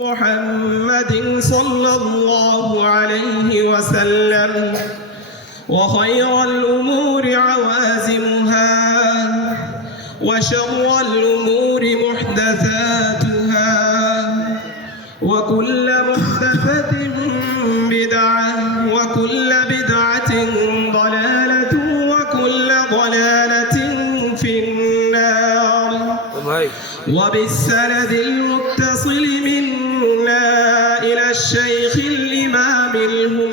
محمد صلى الله عليه وسلم. وخير الأمور عوازمها وشر الأمور شيخ الإمام المهدي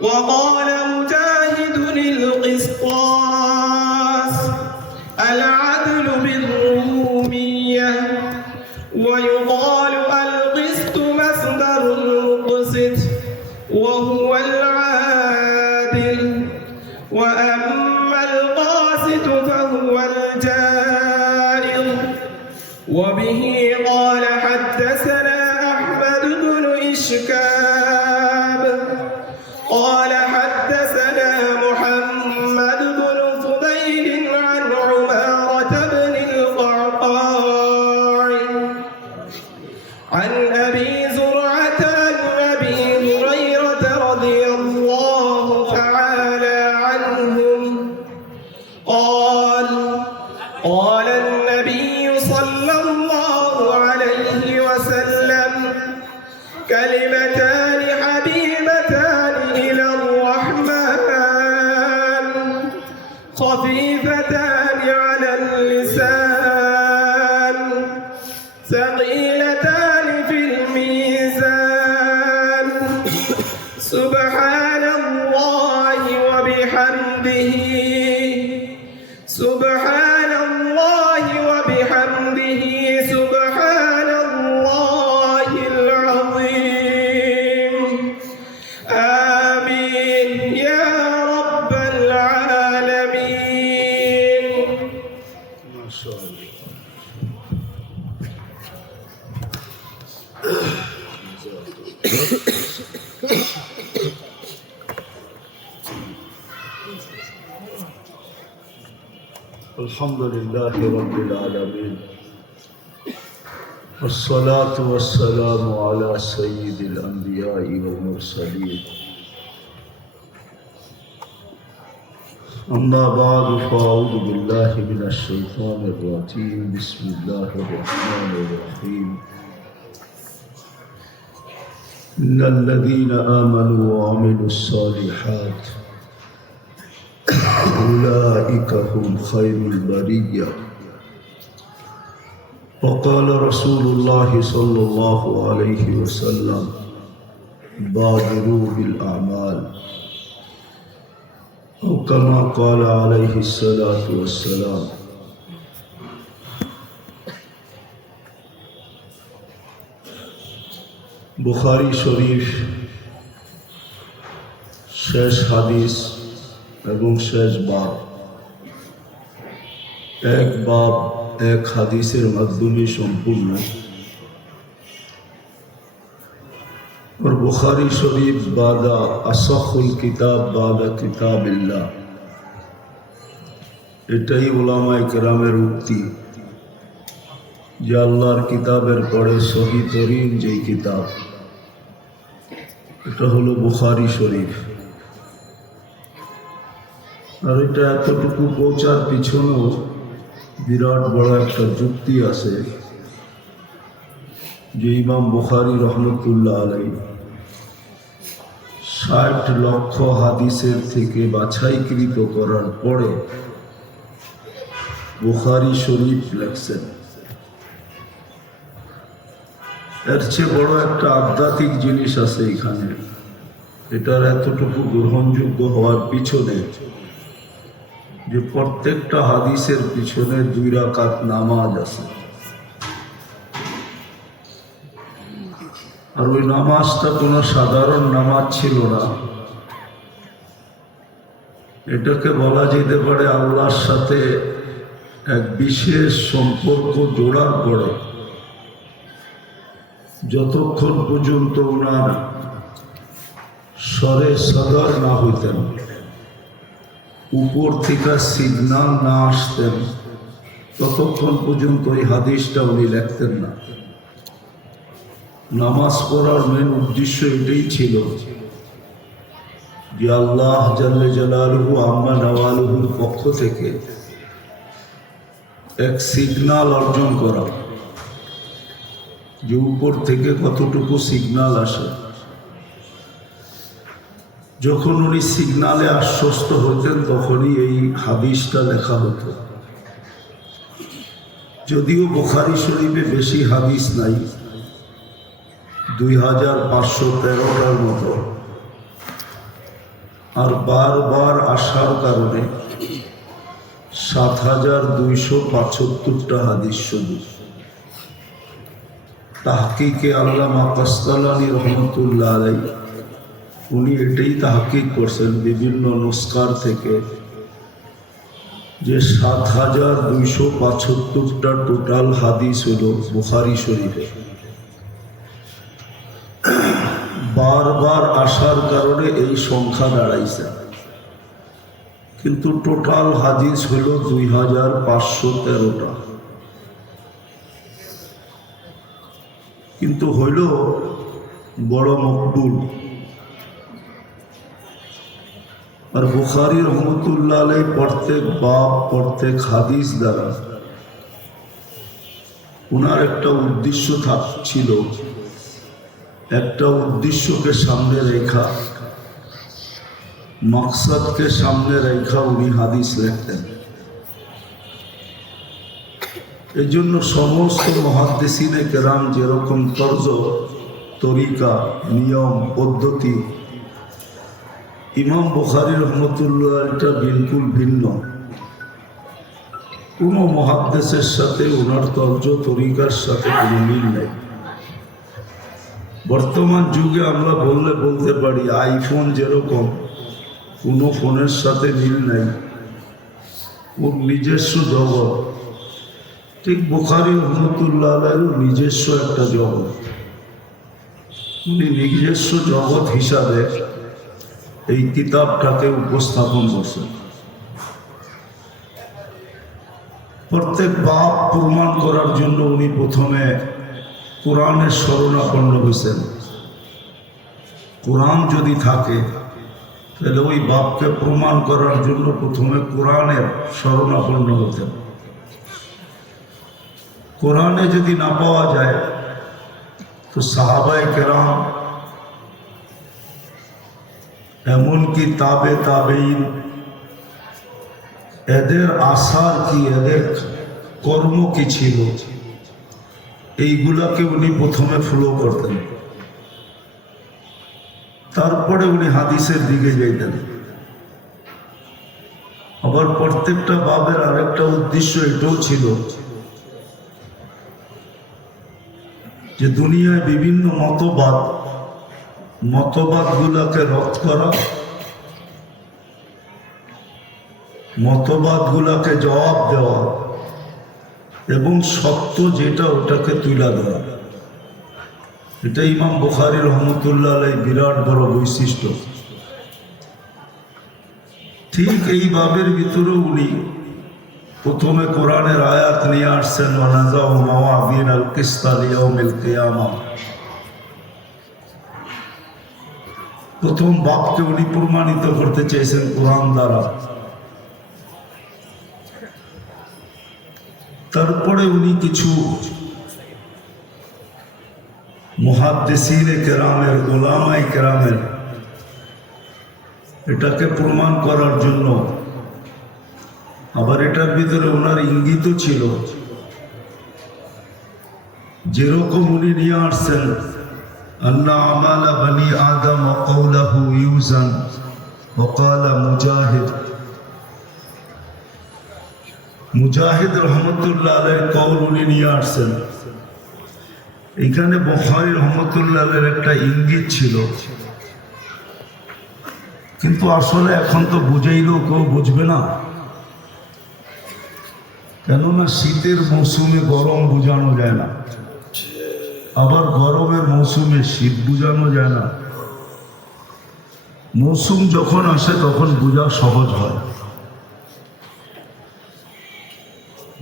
Uma boa لله رب العالمين. والصلاة والسلام على سيد الأنبياء والمرسلين. أما بعد فأعوذ بالله من الشيطان الرجيم. بسم الله الرحمن الرحيم. إن الذين آمنوا وعملوا الصالحات أولئك هم خير البرية. وقال رسول الله صلى الله عليه وسلم بادروا بالأعمال أو كما قال عليه الصلاة والسلام بخاري شريف شاش حديث এবং শেষ বাপ এক বাপ, এক হাদিসের মাধ্যমে সম্পূর্ণ। বুখারি শরীফ, বাদা আসাফুল কিতাব, বাদা কিতাবিল্লা এটাই ওলামায় কেরামের উক্তি। যে আল্লাহর কিতাবের পরে শহীদ যেই কিতাব। এটা হলো বুখারি শরীফ। আর এটা এতটুকু পৌঁছার পিছনেও বিরাট বড় একটা যুক্তি আছে যে ইমাম বুখারি রহমতুল্লাহ আলাই ষাট লক্ষ হাদিসের থেকে বাছাইকৃত করার পরে বুখারি শরীফ লেখছেন। এর চেয়ে বড় একটা আধ্যাত্মিক জিনিস আছে এখানে। এটার এতটুকু গ্রহণযোগ্য হওয়ার পিছনে যে প্রত্যেকটা হাদিসের পিছনে দুই রাকাত নামাজ আছে। আর ওই নামাজটা কোনো সাধারণ নামাজ ছিল না। এটাকে বলা যেতে পারে আল্লাহর সাথে এক বিশেষ সম্পর্ক জোড়ার পরে। যতক্ষণ পর্যন্ত ওনার স্বরে সদর না হইতেন। উপর থেকে সিগনাল না আসতেন, ততক্ষণ পর্যন্ত এই হাদিসটা উনি লেখতেন না। নামাজ পড়ার মেন উদ্দেশ্য এটাই ছিল যে আল্লাহ জাল্লে জালালহু আম্মা নওয়ালহুর পক্ষ থেকে এক সিগনাল অর্জন করা, যে উপর থেকে কতটুকু সিগনাল আসে। যখন উনি সিগনালে আশ্বস্ত হতেন, তখনই এই হাদিসটা লেখা হতো। যদিও বোখারি শরীফে বেশি হাদিস নাই, দুই হাজার পাঁচশো তেরোটার মতো। আর বারবার আসার কারণে সাত হাজার দুইশো পঁচাত্তরটা হাদিস শুধু তাহকিকে আল্লামা কাস্তালানি রহমতুল্লাহ আলাই উনি এটাই তাহকিক করছেন বিভিন্ন নস্কার থেকে যে সাত হাজার দুইশো পঁচাত্তরটা টোটাল হাদিস হল বুখারি শরীফে। বারবার আসার কারণে এই সংখ্যা দাঁড়াইছে। কিন্তু টোটাল হাদিস হলো দুই হাজার পাঁচশো তেরোটা। কিন্তু হইল বড় মকবুল। আর বুখারি রহমতুল্লাহ আলাই প্রত্যেক বাপ, প্রত্যেক হাদিস দ্বারা ওনার একটা উদ্দেশ্য ছিল একটা উদ্দেশ্যকে সামনে রেখা। মকসদকে সামনে রেখা উনি হাদিস লিখতেন। এই জন্য সমস্ত মহাদ্দেশিনে কেরাম যেরকম তর্জ, তরিকা, নিয়ম, পদ্ধতি ইমাম বুখারি রহমতুল্লাহ এটা বিলকুল ভিন্ন। কোনো মহাদ্দেশের সাথে ওনার তর্জ তরিকার সাথে কোনো মিল নেই। বর্তমান যুগে আমরা বললে বলতে পারি, আইফোন যেরকম, কোনো ফোনের সাথে মিল নেই। ওর নিজস্ব জগৎ। ঠিক বুখারি রহমতুল্লাহ নিজস্ব একটা জগৎ। উনি নিজস্ব জগৎ হিসাবে এই কিতাবটাকে উপস্থাপন করছেন প্রত্যেক বাপ প্রমাণ করার জন্য উনি প্রথমে কোরআনের শরণাপন্ন হয়েছেন। কোরআন যদি থাকে, তাহলে ওই বাপকে প্রমাণ করার জন্য প্রথমে কোরআনের শরণাপন্ন হতেন। কোরআনে যদি না পাওয়া যায়, তো সাহাবায় কেরাম এমনকি তাবে তাবেইন, এদের আশার কি, এদের কর্ম কি ছিল? এইগুলাকে উনি প্রথমে ফলো করতেন। তারপরে উনি হাদিসের দিকে যাইতেন। আবার প্রত্যেকটা বাবের আরেকটা উদ্দেশ্য এটাও ছিল যে দুনিয়ায় বিভিন্ন মতবাদ মতবাদগুলোকে রদ করা। মতবাদগুলোকে জবাব দেওয়া এবং সত্য যেটা ওটাকে তুলে ধরা। এটা ইমাম বুখারি রহমতুল্লাহ বিরাট বড় বৈশিষ্ট্য। ঠিক এই বাবের ভিতরে উনি প্রথমে কোরআনের আয়াত নিয়ে আসছেন ওয়ানাজাউ মাওয়াদিন আল কিস্তা লিয়াউমিল কিয়ামা। প্রথম বাপকে উনি প্রমাণিত করতে চেয়েছেন কোরআন দ্বারা। তারপরে উনি কিছু মহাদ্দেশিনে কেরামের গোলামাই কেরামের এটাকে প্রমাণ করার জন্য। আবার এটার ভিতরে ওনার ইঙ্গিতও ছিল। যেরকম উনি নিয়ে আসছেন আল্লাহ আমালা বনি আদম কৌলাহু ইউজান وقال মুজাহিদ মুজাহিদ রহমতুল্লাহ আলের কৌল উনি নিয়ে আসছেন এখানে বখারি রহমতুল্লাহ আলের একটা ইঙ্গিত ছিল কিন্তু আসলে এখন তো বুঝাইলেও কেউ বুঝবে না কেননা শীতের মৌসুমে গরম বোঝানো যায় না আবার গরমের মৌসুমে শীত বোঝানো যায় না। মৌসুম যখন আসে, তখন বোঝা সহজ হয়।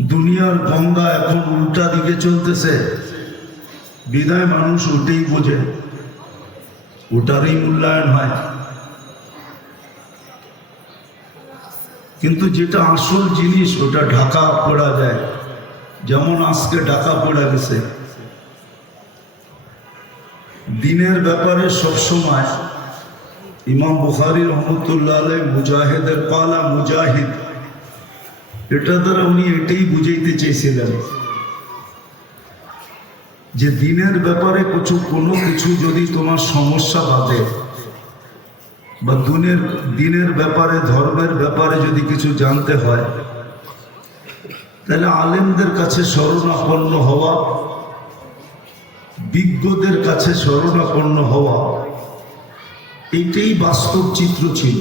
দুনিয়ার গঙ্গা এখন উল্টা দিকে চলতেছে। বিদায় মানুষ ওটাই বোঝে। ওটারই মূল্যায়ন হয়। কিন্তু যেটা আসল জিনিস, ওটা ঢাকা পড়া যায়। যেমন আজকে ঢাকা পড়া গেছে। দিনের ব্যাপারে সবসময় ইমাম বুখারি রহমতুল্লাহ আলাই মুজাহিদের পালা মুজাহিদ। এটা দ্বারা উনি এটাই বুঝাইতে চেয়েছিলেন যে দিনের ব্যাপারে কিছু, কোনো কিছু যদি তোমার সমস্যা বাঁধে বা দিনের দিনের ব্যাপারে, ধর্মের ব্যাপারে যদি কিছু জানতে হয়, তাহলে আলেমদের কাছে শরণাপন্ন হওয়া বিজ্ঞদের কাছে শরণাপন্ন হওয়া এটাই বাস্তব চিত্র ছিল।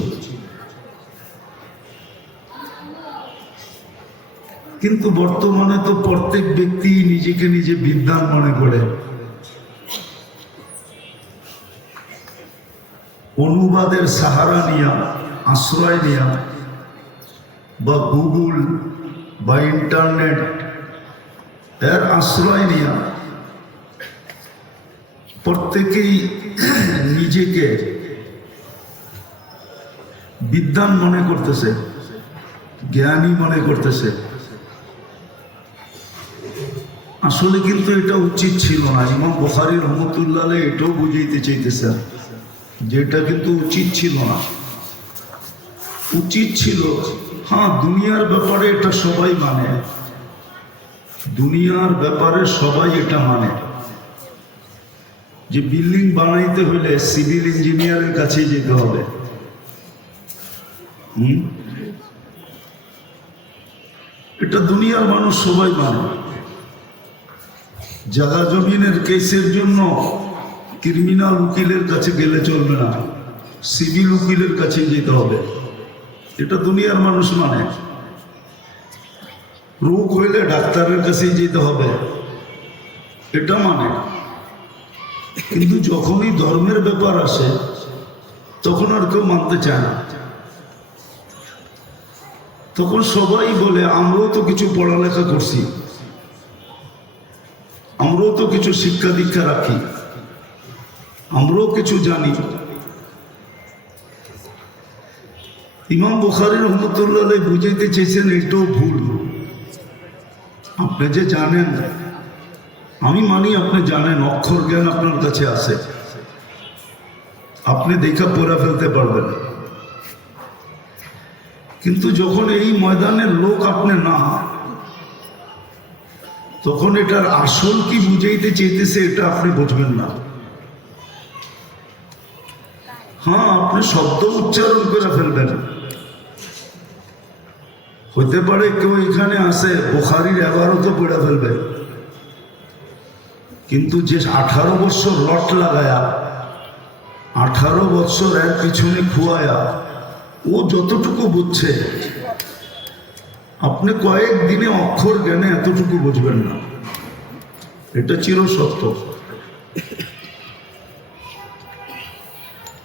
কিন্তু বর্তমানে তো প্রত্যেক ব্যক্তি নিজেকে নিজে বিদ্যান মনে করে। অনুবাদের সাহারা নিয়া, আশ্রয় নেয়া বা গুগল বা ইন্টারনেট, এর আশ্রয় নেয়া প্রত্যেকেই নিজেকে বিদ্যান মনে করতেছে, জ্ঞানী মনে করতেছে। আসলে কিন্তু এটা উচিত ছিল না। ইমাম বখারি রহমতুল্লাহ এটাও বুঝাইতে চাইতেছে যে এটা কিন্তু উচিত ছিল না। উচিত ছিল হ্যাঁ দুনিয়ার ব্যাপারে এটা সবাই মানে। দুনিয়ার ব্যাপারে সবাই এটা মানে। যে বিল্ডিং বানাইতে হলে সিভিল ইঞ্জিনিয়ারের কাছে যেতে হবে। এটা দুনিয়ার মানুষ সবাই মানে। জায়গা জমিনের কেসের জন্য ক্রিমিনাল উকিলের কাছে গেলে চলবে না। সিভিল উকিলের কাছে যেতে হবে। এটা দুনিয়ার মানুষ মানে। রোগ হইলে ডাক্তারের কাছেই যেতে হবে। এটা মানে। কিন্তু যখনই ধর্মের ব্যাপার আসে, তখন আর কেউ মানতে চায় না। তখন সবাই বলে, আমরাও তো কিছু পড়ালেখা করছি। আমরাও তো কিছু শিক্ষা দীক্ষা রাখি। আমরাও কিছু জানি। ইমাম বুখারি রহমতুল্লাহ বুঝাইতে চেয়েছেন, এটাও ভুল। আপনি যে জানেন আমি মানি আপনি জানেন, অক্ষর জ্ঞান আপনার কাছে আছে। আপনি দেখা পড়া ফেলতে পারবেন। কিন্তু যখন এই ময়দানের লোক আপনি না, তখন এটার আসল কি বুঝাইতে চেয়েতেছে এটা আপনি বুঝবেন না। হ্যাঁ আপনি শব্দ উচ্চারণ করে ফেলবেন। হতে পারে কেউ এখানে আসে বোখারির এগারো তো পড়ে ফেলবে। কিন্তু যে আঠারো বছর লট লাগায়া, আঠারো বছর এর পিছনে খুয়ায়া, ও যতটুকু বুঝছে, আপনি কয়েক দিনে অক্ষর জ্ঞানে এতটুকু বুঝবেন না। এটা চির সত্য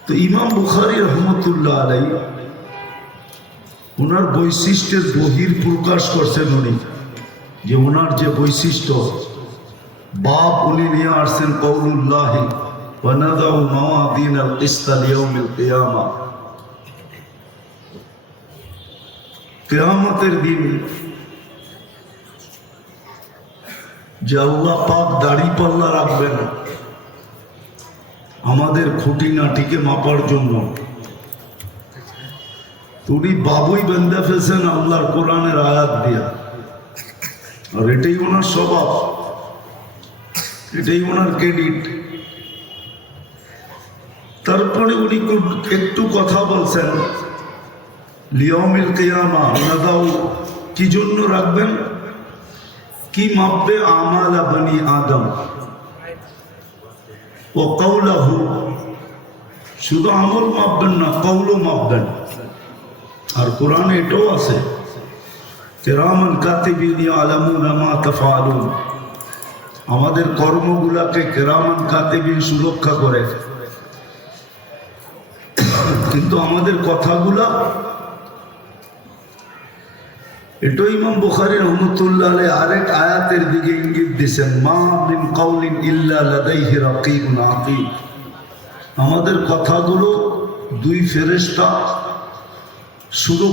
তো ইমাম বুখারি রহমতুল্লাহ আলাই ওনার বৈশিষ্ট্যের বহির প্রকাশ করছেন উনি, যে ওনার যে বৈশিষ্ট্য বাপ উনি নিয়ে আসছেন কৌলুল্লাহি ওয়ানাদাউ মাওয়াদিন আল দিন যে আল্লাহ পাক দাড়ি পাল্লা রাখবেন, আমাদের খুঁটিনাটিকে মাপার জন্য। তো উনি বাবুই বেঁধে ফেলছেন আল্লাহর কোরআনের আয়াত দিয়া। আর এটাই ওনার স্বভাব। এটাই ওনার ক্রেডিট তারপরে উনি একটু কথা বলছেন লিয়মিল কেয়ামা ওনাদাও কি জন্য রাখবেন? কি মাপবে আমালা বনি আদম? ও কৌলাহু শুধু আমল মাপবেন না কৌলও মাপবেন। আর কোরআনে এটাও আছে, কেরামান কাতিবিন আলামুন মা তাফালুন। আমাদের কর্মগুলাকে কেরামান কাতিবিন সুরক্ষা করে। কিন্তু আমাদের কথাগুলা ইমাম রহমতুল্লাহ আরেক আয়াতের দিকে ইঙ্গিত দিছেন মা মিন কাউলিন ইল্লা লাদাইহি রাকিবুন আতীব। আমাদের কথাগুলো দুই ফেরেশতা শুরু